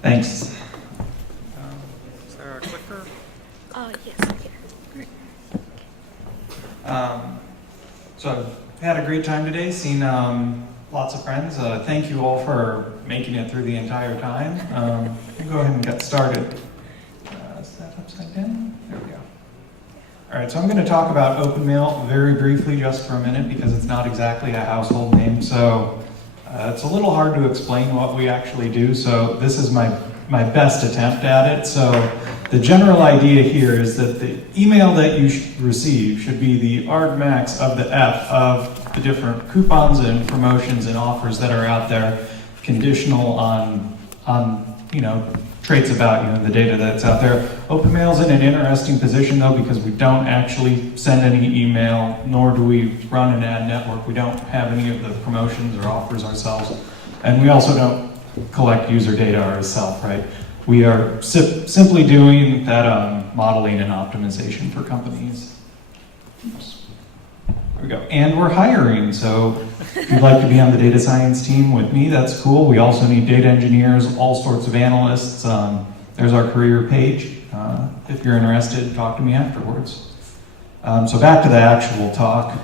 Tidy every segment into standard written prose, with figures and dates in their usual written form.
Thanks. Is there a clicker? Yes, here. So I've had a great time today, seen lots of friends. Thank you all for making it through the entire time. We'll go ahead and get started. Is that upside down? There we go. All right, so I'm going to talk about Openmail very briefly just for a minute because it's not exactly a household name. So it's a little hard to explain what we actually do. So this is my best attempt at it. So the general idea here is that the email that you receive should be the argmax of the F of the different coupons and promotions and offers that are out there, conditional on traits about you and the data that's out there. Openmail's in an interesting position though because we don't actually send any email, nor do we run an ad network. We don't have any of the promotions or offers ourselves, and we also don't collect user data ourselves, right? We are simply doing that modeling and optimization for companies. Oops. There we go. And we're hiring, so if you'd like to be on the data science team with me, that's cool. We also need data engineers, all sorts of analysts. There's our career page. If you're interested, talk to me afterwards. So back to the actual talk.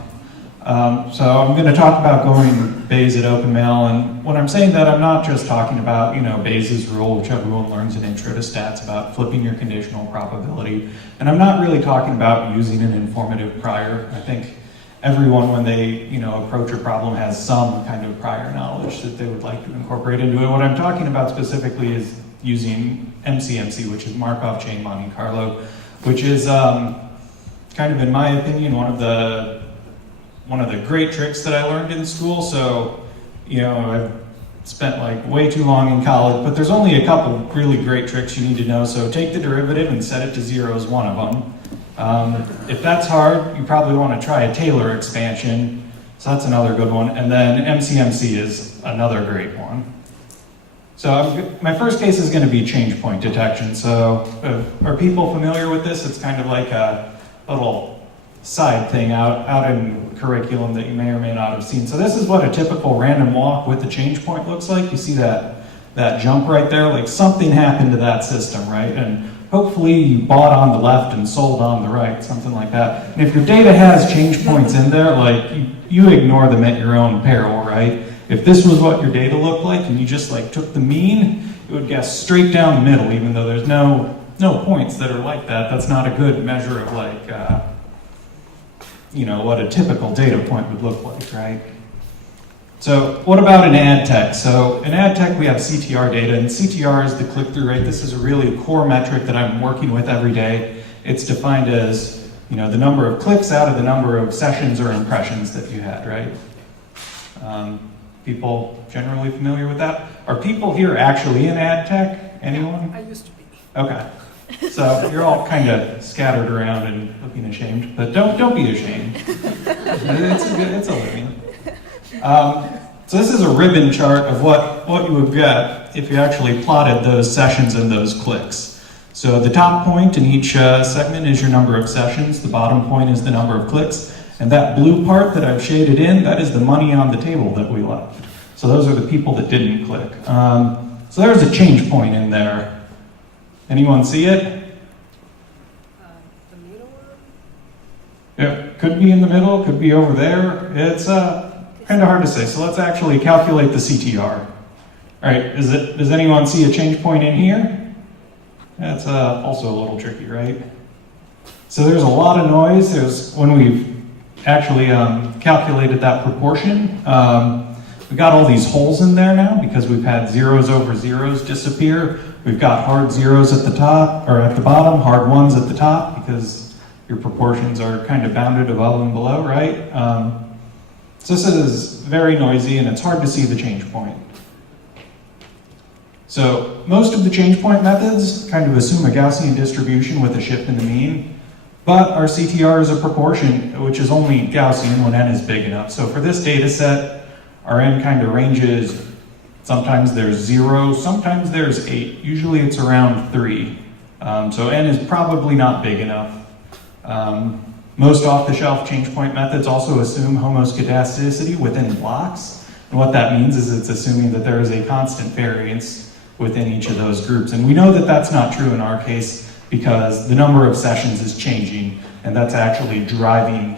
So I'm going to talk about going Bayes at Openmail, and when I'm saying that, I'm not just talking about, Bayes' rule, which everyone learns in Intro to Stats about flipping your conditional probability, and I'm not really talking about using an informative prior. I think everyone, when they, approach a problem, has some kind of prior knowledge that they would like to incorporate into it. What I'm talking about specifically is using MCMC, which is Markov Chain Monte Carlo, which is kind of, in my opinion, one of the great tricks that I learned in school. So, I've spent way too long in college, but there's only a couple really great tricks you need to know. So take the derivative and set it to 0 is one of them. If that's hard, you probably want to try a Taylor expansion. So that's another good one. And then MCMC is another great one. So my first case is going to be change point detection. So are people familiar with this? It's kind of like a little side thing out in curriculum that you may or may not have seen. So this is what a typical random walk with the change point looks like. You see that jump right there? Like something happened to that system, right? And hopefully you bought on the left and sold on the right, something like that. And if your data has change points in there, you ignore them at your own peril, right? If this was what your data looked like and you just took the mean, it would guess straight down the middle, even though there's no points that are like that. That's not a good measure of what a typical data point would look like, right? So what about an ad tech? So in ad tech, we have CTR data, and CTR is the click-through rate. This is a really core metric that I'm working with every day. It's defined as, the number of clicks out of the number of sessions or impressions that you had, right? People generally familiar with that? Are people here actually in ad tech? Anyone? I used to be. Okay. So you're all kind of scattered around and looking ashamed, but don't be ashamed. It's a living. So this is a ribbon chart of what you would get if you actually plotted those sessions and those clicks. So the top point in each segment is your number of sessions. The bottom point is the number of clicks. And that blue part that I've shaded in, that is the money on the table that we left. So those are the people that didn't click. So there's a change point in there. Anyone see it? The middle one? Yeah, could be in the middle, could be over there. It's kind of hard to say. So let's actually calculate the CTR. All right, does anyone see a change point in here? That's also a little tricky, right? So there's a lot of noise. When we've actually calculated that proportion, we've got all these holes in there now because we've had zeros over zeros disappear. We've got hard zeros at the top, or at the bottom, hard ones at the top, because your proportions are kind of bounded above and below, right? So this is very noisy, and it's hard to see the change point. So most of the change point methods kind of assume a Gaussian distribution with a shift in the mean, but our CTR is a proportion, which is only Gaussian when n is big enough. So for this data set, our n kind of ranges. Sometimes there's 0, sometimes there's 8. Usually it's around 3. So n is probably not big enough. Most off-the-shelf change point methods also assume homoscedasticity within blocks. And what that means is it's assuming that there is a constant variance within each of those groups. And we know that that's not true in our case because the number of sessions is changing, and that's actually driving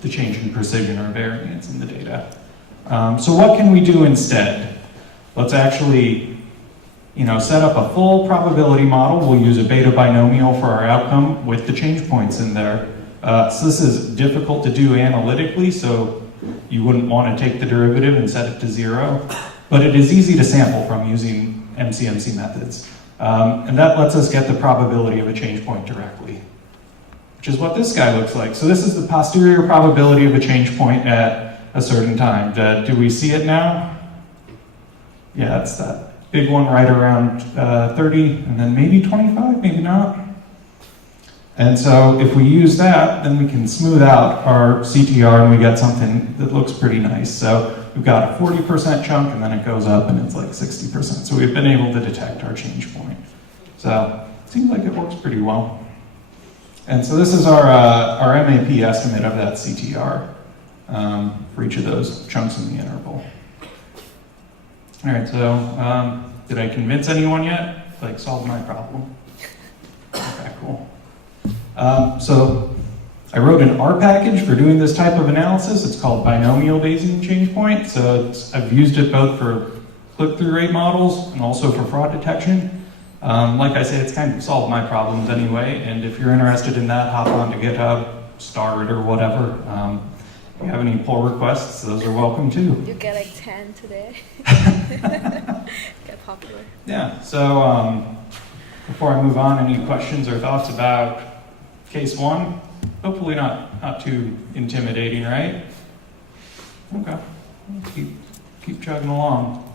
the change in precision or variance in the data. So what can we do instead? Let's actually set up a full probability model. We'll use a beta binomial for our outcome with the change points in there. So this is difficult to do analytically, so you wouldn't want to take the derivative and set it to 0. But it is easy to sample from using MCMC methods. And that lets us get the probability of a change point directly, which is what this guy looks like. So this is the posterior probability of a change point at a certain time. Do we see it now? Yeah, it's that big one right around 30, and then maybe 25, maybe not. And so if we use that, then we can smooth out our CTR and we get something that looks pretty nice. So we've got a 40% chunk, and then it goes up and it's like 60%. So we've been able to detect our change point. So it seems like it works pretty well. And so this is our MAP estimate of that CTR for each of those chunks in the interval. All right, so did I convince anyone yet? Like, solve my problem? Okay, cool. So I wrote an R package for doing this type of analysis. It's called Binomial Bayesian change point. So I've used it both for click-through rate models and also for fraud detection. Like I said, it's kind of solved my problems anyway. And if you're interested in that, hop on to GitHub, start it or whatever. If you have any pull requests, those are welcome too. You get like 10 today. Get popular. Yeah, so before I move on, any questions or thoughts about case 1? Hopefully not too intimidating, right? Okay, keep chugging along.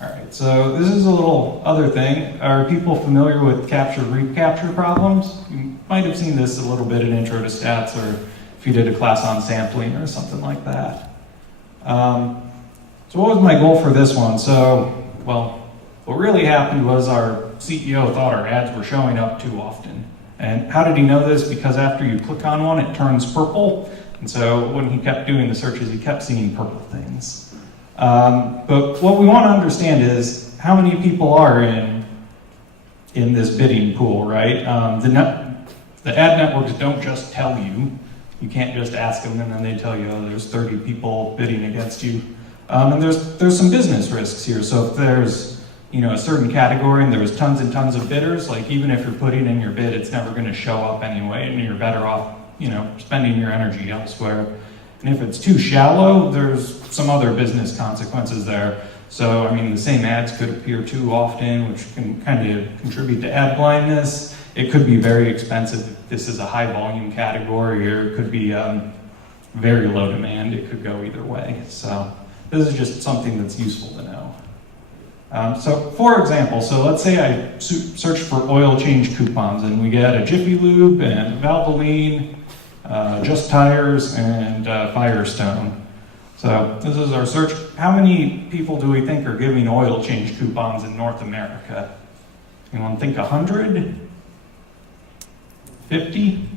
All right, so this is a little other thing. Are people familiar with capture-recapture problems? You might have seen this a little bit in Intro to Stats, or if you did a class on sampling or something like that. So what was my goal for this one? So, well, what really happened was our CEO thought our ads were showing up too often. And how did he know this? Because after you click on one, it turns purple. And so when he kept doing the searches, he kept seeing purple things. But what we want to understand is how many people are in this bidding pool, right? The ad networks don't just tell you. You can't just ask them and then they tell you, oh, there's 30 people bidding against you. And there's some business risks here. So if there's a certain category and there's tons and tons of bidders, like even if you're putting in your bid, it's never going to show up anyway, and you're better off spending your energy elsewhere. And if it's too shallow, there's some other business consequences there. So, I mean, the same ads could appear too often, which can kind of contribute to ad blindness. It could be very expensive if this is a high volume category, or it could be very low demand. It could go either way. So this is just something that's useful to know. So for example, let's say I search for oil change coupons and we get a Jiffy Lube and Valvoline, Just Tires, and Firestone. So this is our search. How many people do we think are giving oil change coupons in North America? Anyone think 100? 50?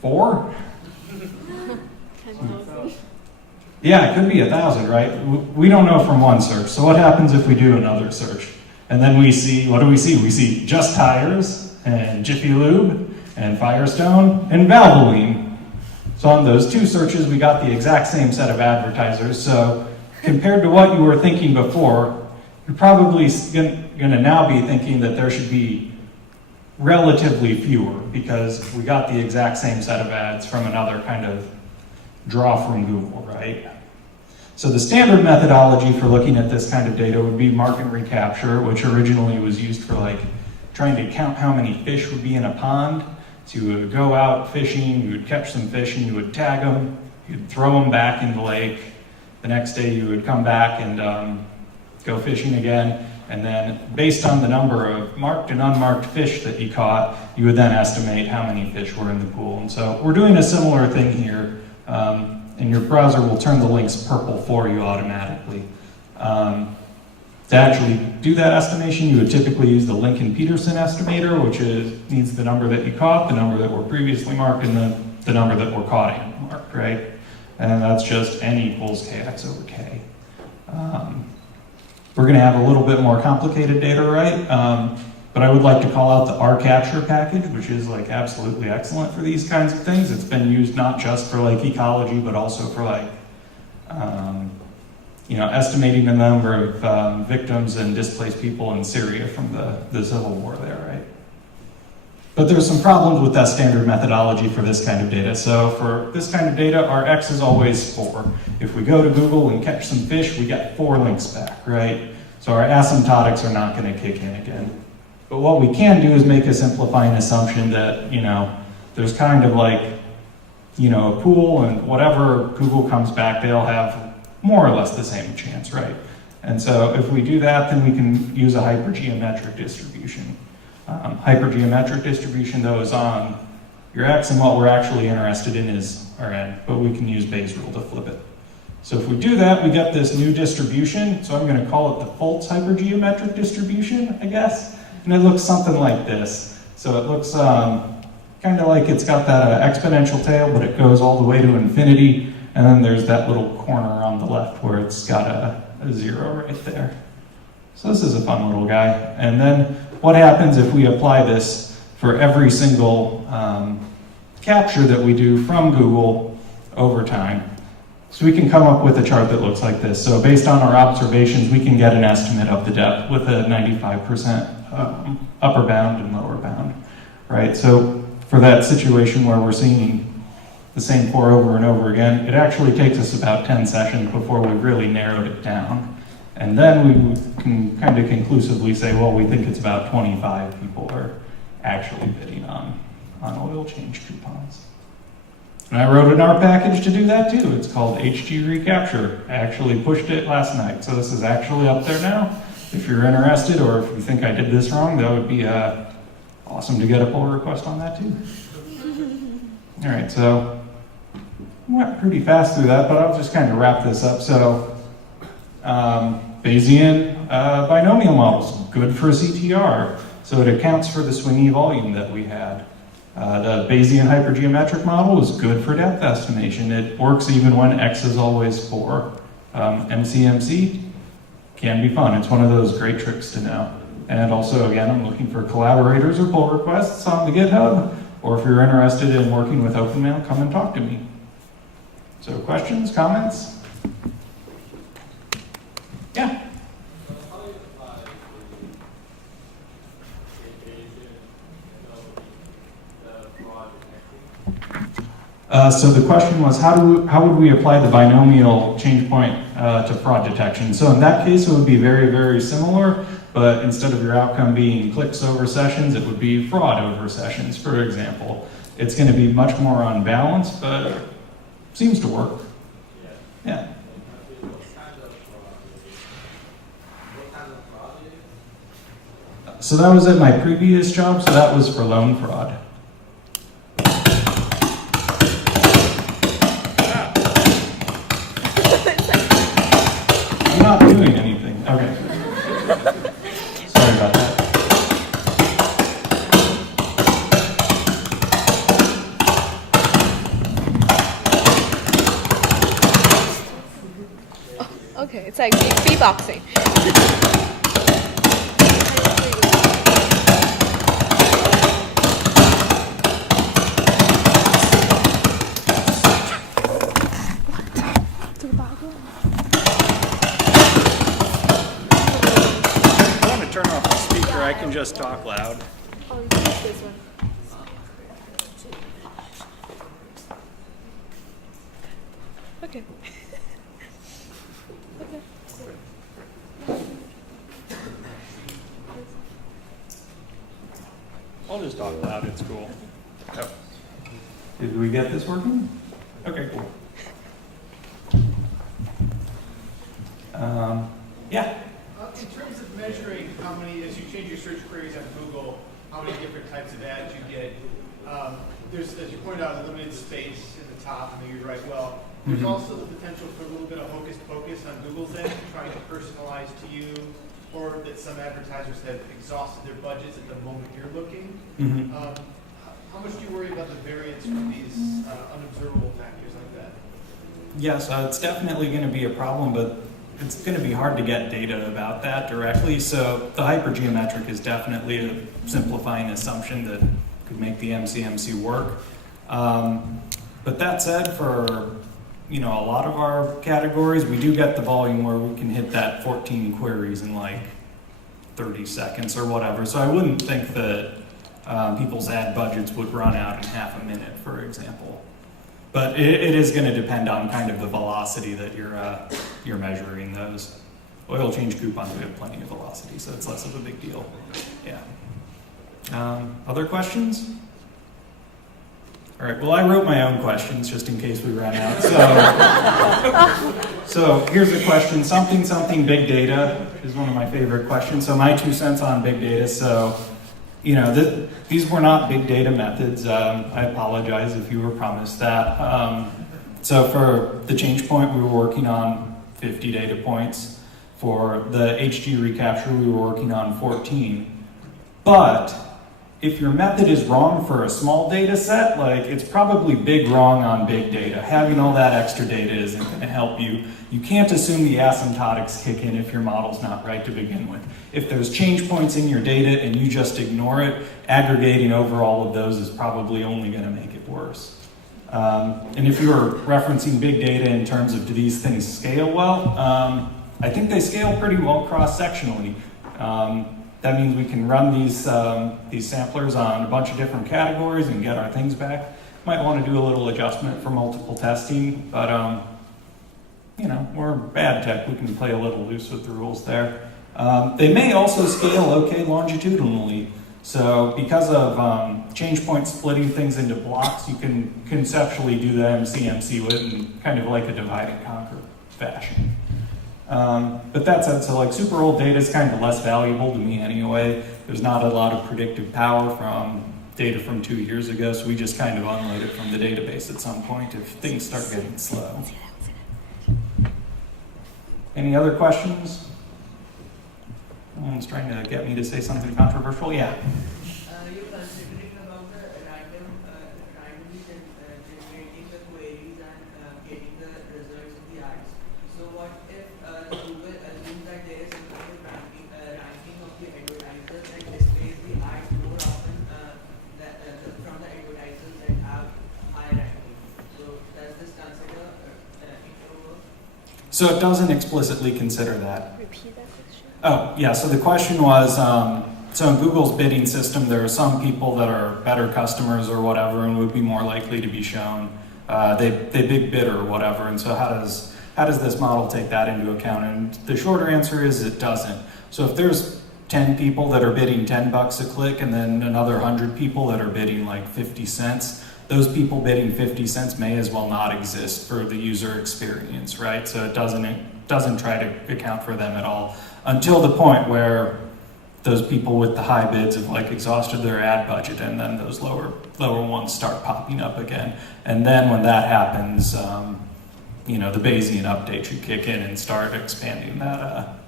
4? 10,000. Yeah, it could be 1,000, right? We don't know from one search. So what happens if we do another search? And then we see, what do we see? We see Just Tires and Jiffy Lube and Firestone and Valvoline. So on those two searches, we got the exact same set of advertisers. So compared to what you were thinking before, you're probably going to now be thinking that there should be relatively fewer because we got the exact same set of ads from another kind of draw from Google, right? So the standard methodology for looking at this kind of data would be market recapture, which originally was used for like trying to count how many fish would be in a pond. So you would go out fishing, you would catch some fish and you would tag them, you'd throw them back in the lake. The next day you would come back and go fishing again. And then based on the number of marked and unmarked fish that you caught, you would then estimate how many fish were in the pool. And so we're doing a similar thing here. And your browser will turn the links purple for you automatically. To actually do that estimation, you would typically use the Lincoln-Peterson estimator, which needs the number that you caught, the number that were previously marked, and the number that were caught and marked, right? And that's just n equals kx over k. we're going to have a little bit more complicated data, right? But I would like to call out the R capture package, which is like absolutely excellent for these kinds of things. It's been used not just for like ecology, but also for like, estimating the number of victims and displaced people in Syria from the civil war there, right? But there's some problems with that standard methodology for this kind of data. So for this kind of data, our X is always 4. If we go to Google and catch some fish, we get 4 links back, right? So our asymptotics are not going to kick in again. But what we can do is make a simplifying assumption that, there's kind of like, a pool, and whatever Google comes back, they'll have more or less the same chance, right? And so if we do that, then we can use a hypergeometric distribution. Hypergeometric distribution, though, is on your X, and what we're actually interested in is our N, but we can use Bayes' rule to flip it. So if we do that, we get this new distribution. So I'm going to call it the Fultz hypergeometric distribution, I guess. And it looks something like this. So it looks kind of like it's got that exponential tail, but it goes all the way to infinity. And then there's that little corner on the left where it's got a 0 right there. So this is a fun little guy. And then what happens if we apply this for every single capture that we do from Google over time? So we can come up with a chart that looks like this. So based on our observations, we can get an estimate of the depth with a 95% upper bound and lower bound, right? So for that situation where we're seeing the same 4 over and over again, it actually takes us about 10 sessions before we've really narrowed it down. And then we can kind of conclusively say, well, we think it's about 25 people are actually bidding on oil change coupons. And I wrote an R package to do that too. It's called HDTV Capture. I actually pushed it last night, so this is actually up there now. If you're interested, or if you think I did this wrong, that would be awesome to get a pull request on that too. All right, so I went pretty fast through that, but I'll just kind of wrap this up. So Bayesian binomial models, good for CTR. So it accounts for the swingy volume that we had. The Bayesian hypergeometric model is good for depth estimation. It works even when X is always 4. MCMC can be fun. It's one of those great tricks to know. And also, again, I'm looking for collaborators or pull requests on the GitHub, or if you're interested in working with Openmail, come and talk to me. So questions, comments? Yeah? So the question was, how would we apply the binomial change point to fraud detection? So in that case, it would be very, very similar, but instead of your outcome being clicks over sessions, it would be fraud over sessions, for example. It's going to be much more unbalanced, but seems to work. Yeah. So that was at my previous job, so that was for loan fraud. I'm not doing anything. Okay. Sorry about that. Okay, it's like beatboxing. I can just talk loud. Oh, you can use this one. Okay. Okay. I'll just talk loud, it's cool. Oh. Did we get this working? Okay, cool. Yeah? In terms of measuring how many, as you change your search queries on Google, how many different types of ads you get, there's, as you pointed out, a limited space at the top, and you're right, well, there's also the potential for a little bit of hocus pocus on Google's end, trying to personalize to you, or that some advertisers have exhausted their budgets at the moment you're looking. How much do you worry about the variance from these unobservable factors like that? Yes, it's definitely going to be a problem, but it's going to be hard to get data about that directly. So the hypergeometric is definitely a simplifying assumption that could make the MCMC work. But that said, for a lot of our categories, we do get the volume where we can hit that 14 queries in like 30 seconds or whatever. So I wouldn't think that people's ad budgets would run out in half a minute, for example. But it is going to depend on kind of the velocity that you're measuring those. Oil change coupons, we have plenty of velocity, so it's less of a big deal. Yeah. Other questions? All right, well, I wrote my own questions just in case we ran out. So here's a question. Something big data is one of my favorite questions. So my 2 cents on big data. So, these were not big data methods. I apologize if you were promised that. So for the change point, we were working on 50 data points. For the HG recapture, we were working on 14. But if your method is wrong for a small data set, like it's probably big wrong on big data. Having all that extra data isn't going to help you. You can't assume the asymptotics kick in if your model's not right to begin with. If there's change points in your data and you just ignore it, aggregating over all of those is probably only going to make it worse. And if you're referencing big data in terms of do these things scale well, I think they scale pretty well cross-sectionally. That means we can run these samplers on a bunch of different categories and get our things back. Might want to do a little adjustment for multiple testing, but we're bad tech. We can play a little loose with the rules there. They may also scale okay longitudinally. So because of change point splitting things into blocks, you can conceptually do the MCMC with in kind of like a divide and conquer fashion. But that said, so like super old data is kind of less valuable to me anyway. There's not a lot of predictive power from data from 2 years ago, so we just kind of unload it from the database at some point if things start getting slow. Any other questions? Someone's trying to get me to say something controversial. Yeah. You're considering about the randomly generating the queries and getting the results of the ads. So what if Google assumes that there is some kind of ranking of the advertisers and displays the ads more often from the advertisers that have high ranking? So does this consider introvert? So it doesn't explicitly consider that. Repeat that question. Oh, yeah, so the question was, so in Google's bidding system, there are some people that are better customers or whatever and would be more likely to be shown. They big bid or whatever, and so how does this model take that into account? And the shorter answer is it doesn't. So if there's 10 people that are bidding $10 a click and then another 100 people that are bidding like 50 cents, those people bidding 50 cents may as well not exist for the user experience, right? So it doesn't try to account for them at all until the point where those people with the high bids have like exhausted their ad budget, and then those lower ones start popping up again. And then when that happens, the Bayesian update should kick in and start expanding that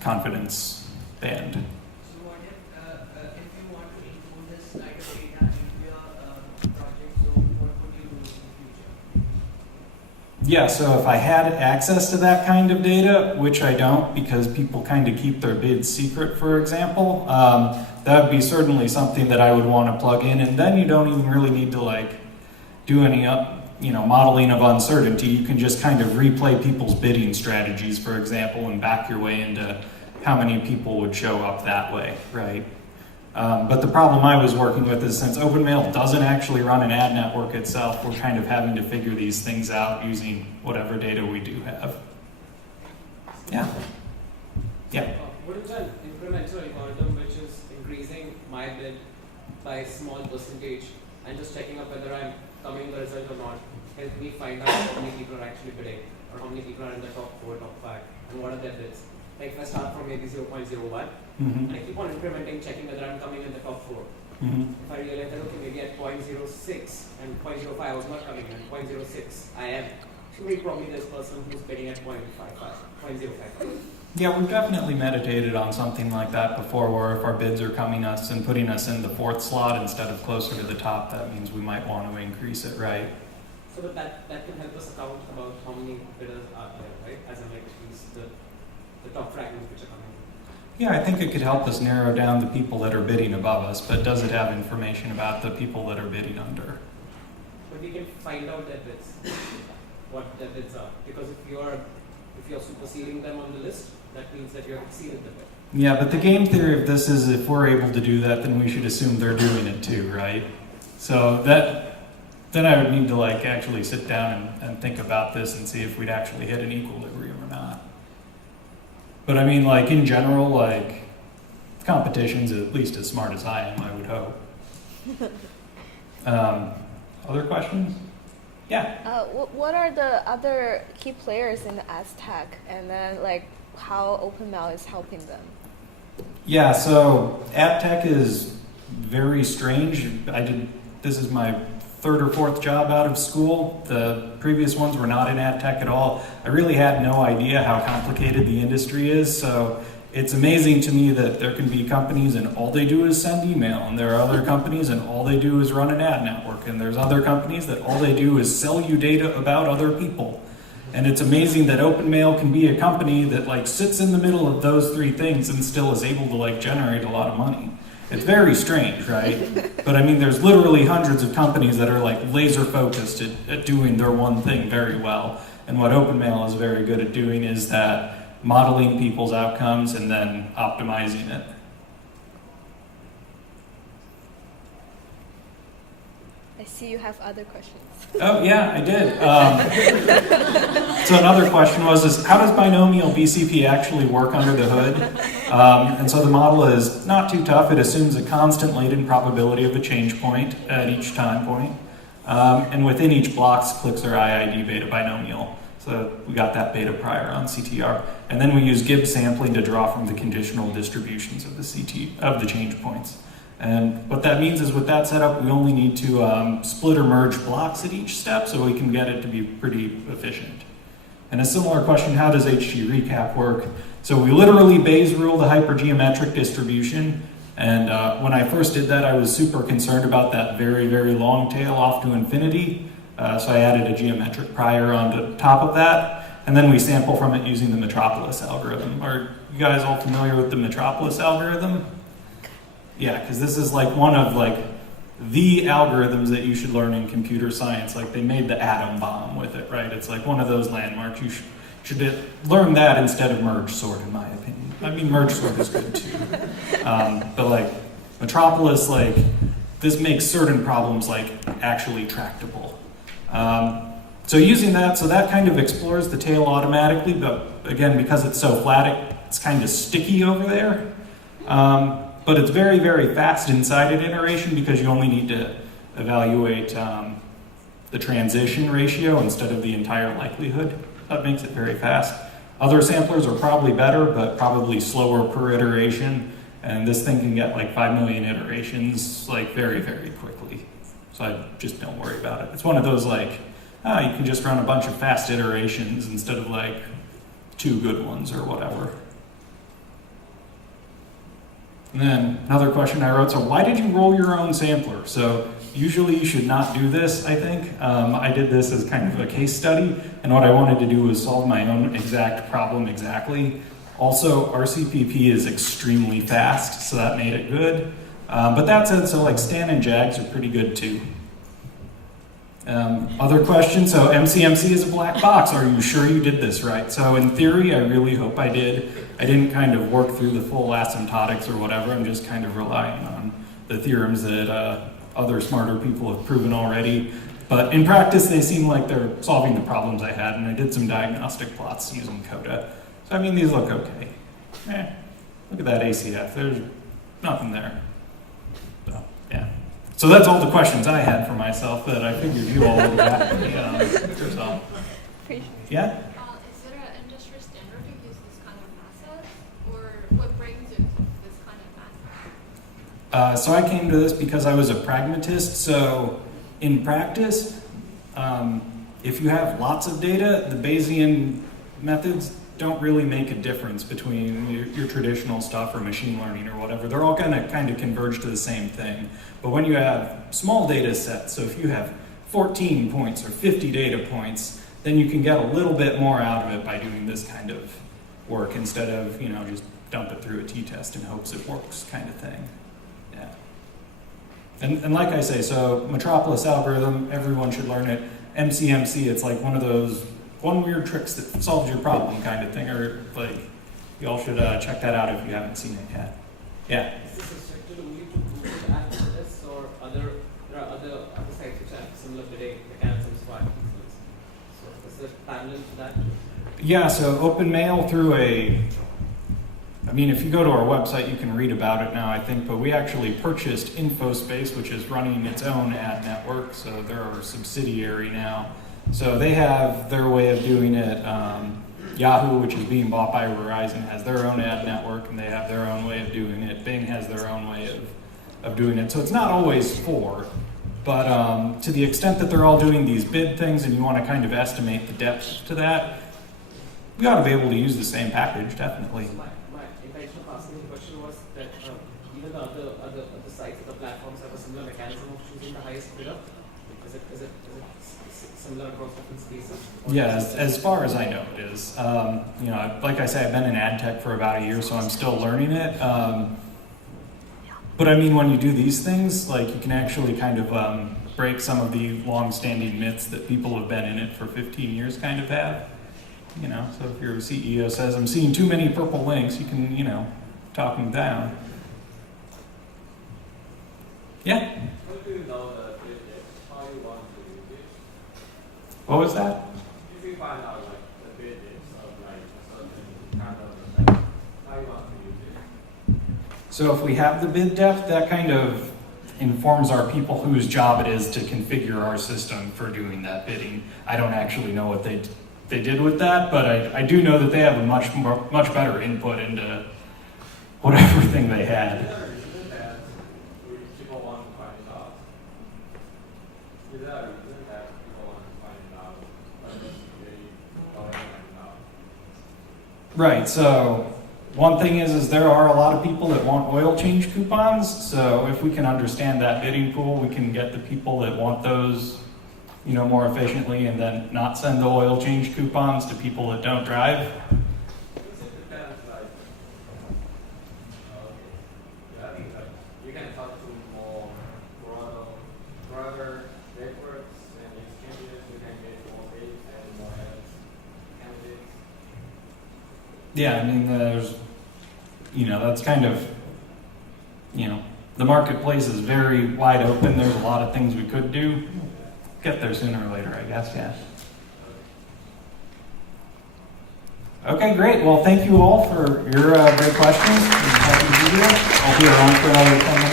confidence band. So what if you want to include this kind of data into your project, so what would you do in the future? Yeah, so if I had access to that kind of data, which I don't because people kind of keep their bids secret, for example, that would be certainly something that I would want to plug in. And then you don't even really need to do any modeling of uncertainty. You can just kind of replay people's bidding strategies, for example, and back your way into how many people would show up that way, right? But the problem I was working with is since Openmail doesn't actually run an ad network itself, we're kind of having to figure these things out using whatever data we do have. Yeah? Yeah. What is an incremental algorithm which is increasing my bid by a small percentage and just checking up whether I'm coming the result or not? Help me find out how many people are actually bidding or how many people are in the top 4, top 5 and what are their bids. Like if I start from maybe 0.01 and I keep on incrementing, checking whether I'm coming in the top 4. If I realize that okay, maybe at 0.06 and 0.05 I was not coming in, 0.06 I am. So maybe probably this person who's bidding at 0.55, 0.055. Yeah, we've definitely meditated on something like that before, where if our bids are coming us and putting us in the 4th slot instead of closer to the top, that means we might want to increase it, right? So that can help us account about how many bidders are there, right? As in like at least the top fragments which are coming. Yeah, I think it could help us narrow down the people that are bidding above us, but does it have information about the people that are bidding under? But we can find out their bids, what their bids are. Because if you're superseding them on the list, that means that you're exceeding the bid. Yeah, but the game theory of this is if we're able to do that, then we should assume they're doing it too, right? So then I would need to like actually sit down and think about this and see if we'd actually hit an equilibrium or not. But I mean, like in general, like competition's at least as smart as I am, I would hope. Other questions? Yeah. What are the other key players in the Aztec, and then like how Openmail is helping them? Yeah, so AdTech is very strange. This is my third or fourth job out of school. The previous ones were not in AdTech at all. I really had no idea how complicated the industry is, so it's amazing to me that there can be companies and all they do is send email, and there are other companies and all they do is run an ad network, and there's other companies that all they do is sell you data about other people. And it's amazing that Openmail can be a company that like sits in the middle of those three things and still is able to like generate a lot of money. It's very strange, right? But I mean, there's literally hundreds of companies that are like laser focused at doing their one thing very well. And what Openmail is very good at doing is that modeling people's outcomes and then optimizing it. I see you have other questions. Oh yeah, I did. So another question was, how does Binomial BCP actually work under the hood? And so the model is not too tough. It assumes a constant latent probability of a change point at each time point. And within each block's clicks are IID beta binomial. So we got that beta prior on CTR. And then we use Gibbs sampling to draw from the conditional distributions of the change points. And what that means is with that setup, we only need to split or merge blocks at each step so we can get it to be pretty efficient. And a similar question, how does HDTV work? So we literally Bayes rule the hypergeometric distribution. And when I first did that, I was super concerned about that very, very long tail off to infinity. So I added a geometric prior on the top of that. And then we sample from it using the Metropolis algorithm. Are you guys all familiar with the Metropolis algorithm? Yeah, because this is like one of like the algorithms that you should learn in computer science. Like they made the atom bomb with it, right? It's like one of those landmarks. You should learn that instead of merge sort, in my opinion. I mean, merge sort is good too. But like Metropolis, like this makes certain problems like actually tractable. So using that, so that kind of explores the tail automatically, but again, because it's so flat, it's kind of sticky over there. But it's very, very fast inside an iteration because you only need to evaluate the transition ratio instead of the entire likelihood. That makes it very fast. Other samplers are probably better, but probably slower per iteration. And this thing can get like 5 million iterations like very, very quickly. So I just don't worry about it. It's one of those like, you can just run a bunch of fast iterations instead of like 2 good ones or whatever. And then another question I wrote, so why did you roll your own sampler? So usually you should not do this, I think. I did this as kind of a case study, and what I wanted to do was solve my own exact problem exactly. Also, RCPP is extremely fast, so that made it good. But that said, so like Stan and Jags are pretty good too. Other questions? So MCMC is a black box. Are you sure you did this right? So in theory, I really hope I did. I didn't kind of work through the full asymptotics or whatever. I'm just kind of relying on the theorems that other smarter people have proven already. But in practice, they seem like they're solving the problems I had, and I did some diagnostic plots using CODA. So I mean, these look okay. Look at that ACF. There's nothing there. So, yeah. So that's all the questions I had for myself that I figured you all would have me yourself. Yeah? Is there an industry standard to use this kind of asset? Or what brings you to this kind of asset? So I came to this because I was a pragmatist. So in practice, if you have lots of data, the Bayesian methods don't really make a difference between your traditional stuff or machine learning or whatever. They're all going to kind of converge to the same thing. But when you have small data sets, so if you have 14 points or 50 data points, then you can get a little bit more out of it by doing this kind of work instead of, just dump it through a t-test in hopes it works kind of thing. Yeah. And like I say, so Metropolis Algorithm, everyone should learn it. MCMC, it's like one of those one weird tricks that solves your problem kind of thing, or like, you all should check that out if you haven't seen it yet. Yeah? Is this restricted only to Google Analytics, or there are other sites which have similar bidding mechanisms for analysis? So is there parallel to that? Yeah, so Openmail through if you go to our website, you can read about it now, I think, but we actually purchased InfoSpace, which is running its own ad network, so they're our subsidiary now. So they have their way of doing it. Yahoo, which is being bought by Verizon, has their own ad network, and they have their own way of doing it. Bing has their own way of doing it. So it's not always but to the extent that they're all doing these bid things and you want to kind of estimate the depth to that, we ought to be able to use the same package, definitely. So my intention of asking the question was that even the other sites, other platforms have a similar mechanism of choosing the highest bidder. Is it similar across different spaces? Yeah, as far as I know, it is. Like I say, I've been in ad tech for about a year, so I'm still learning it. But when you do these things, like, you can actually kind of break some of the long-standing myths that people have been in it for 15 years kind of have. So if your CEO says, I'm seeing too many purple links, you can, talk them down. Yeah? How do you know the bid depth? How you want to use it? What was that? If you find out the bid depth of a certain kind of thing, how you want to use it? So if we have the bid depth, that kind of informs our people whose job it is to configure our system for doing that bidding. I don't actually know what they did with that, but I do know that they have a much better input into whatever thing they had. Isn't that people want to find out? Is that a reason that people want to find out? Or just they don't want to find out? Right, so one thing is there are a lot of people that want oil change coupons, so if we can understand that bidding pool, we can get the people that want those more efficiently, and then not send the oil change coupons to people that don't drive. It depends, I think you can talk to more broader networks and exchanges. You can get more bids and more ads, candidates. Yeah, there's, that's kind of, the marketplace is very wide open. There's a lot of things we could do. Get there sooner or later, I guess, yeah. Okay, great. Well, thank you all for your great questions. I'm happy to be here. I'll be around for another 10 minutes.